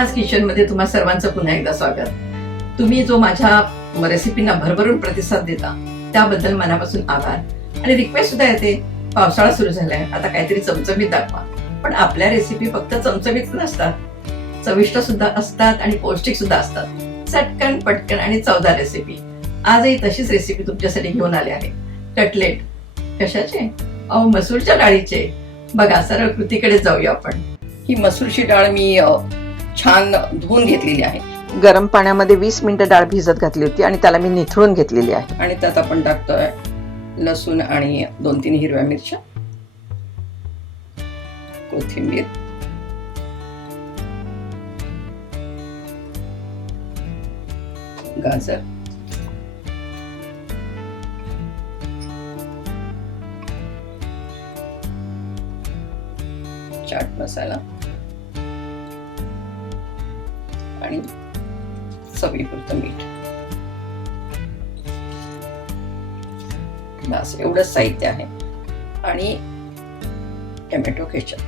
मीनाज kitchen मध्ये तुम्हा सर्वांचं पुन्हा एकदा स्वागत. तुम्ही जो माझ्या रेसिपींना भरभरून प्रतिसाद देता त्याबद्दल मनापासून आभार. आणि रिक्वेस्ट सुद्धा येते, पावसाळा सुरू झालाय, आता काहीतरी चमचमीत दाखवा. पण आपल्या रेसिपी फक्त चमचमीत नसतात, चविष्ट सुद्धा असतात आणि पौष्टिक सुद्धा असतात. चटकन पटकन आणि चवदार रेसिपी. आजही तशीच रेसिपी तुमच्यासाठी घेऊन आले आहे. कटलेट. कशाचे? मसूरच्या डाळीचे. बघा, सरळ कृतीकडे जाऊया आपण. ही मसूरची डाळ मी छान धुवून घेतलेली आहे. गरम पाण्यामध्ये 20 मिनिटं डाळ भिजत घातली होती आणि त्याला मी निथळून घेतलेली आहे. आणि त्यात आपण टाकतोय लसूण आणि 2-3 हिरव्या मिरच्या, कोथिंबीर, गाजर, चाट मसाला आणि चवीपुरतं मीठ. बस एवढंच साहित्य आहे. आणि टोमॅटो केचप.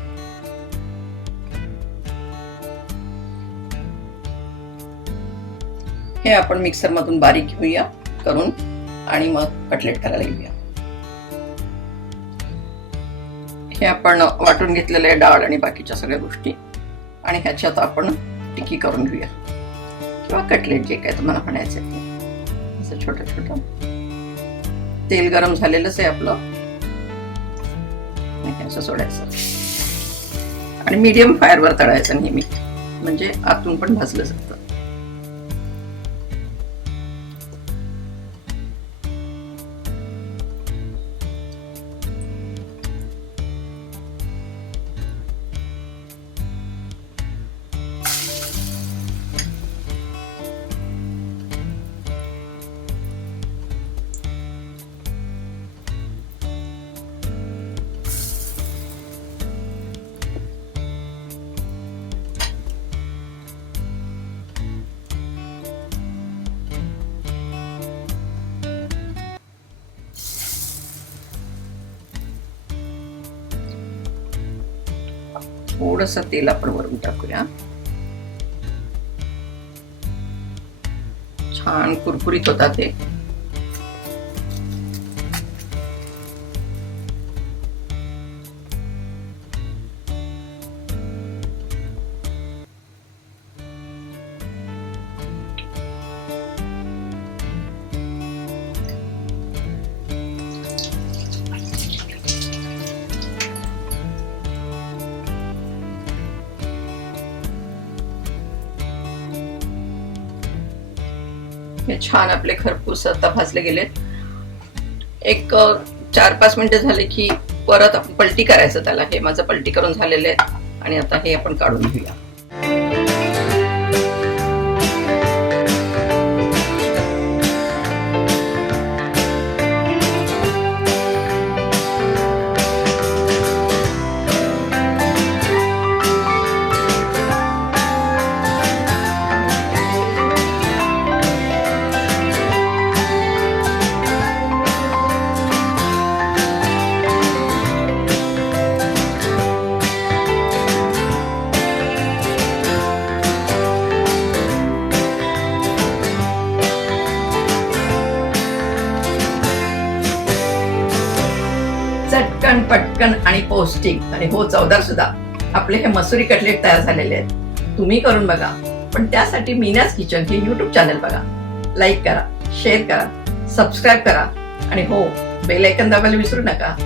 हे आपण मिक्सर मधून बारीक घेऊया करून आणि मग कटलेट करायला घेऊया. हे आपण वाटून घेतलेले डाळ आणि बाकीच्या सगळ्या गोष्टी, आणि ह्याच्यात आपण टिक्की करून घेऊया किंवा कटलेट, जे काय तुम्हाला म्हणायचं ते. असं छोटं छोटं. तेल गरम झालेलंच आहे आपलं. असं सोडायचं आणि मीडियम फायरवर तळायचं नेहमी, म्हणजे आतून पण भाजलं जातं. थोडस तेल आपण वरून टाकूया. छान कुरकुरीत होतात ते. हे छान आपले खरपूस आता भाजले गेले. एक 4-5 मिनिटं झाले की परत आपण पलटी करायचं त्याला. हे माझं पलटी करून झालेलं आहे आणि आता हे आपण काढून घेऊया. चटकन पटकन आणि पौष्टिक आणि हो चवदार सुद्धा आपले हे मसुरी कटलेट तयार झालेले आहेत. तुम्ही करून बघा. पण त्यासाठी मीनाज किचन हे YouTube चॅनल बघा, लाईक करा, शेअर करा, सबस्क्राईब करा आणि हो, बेल आयकॉन दाबायला विसरू नका.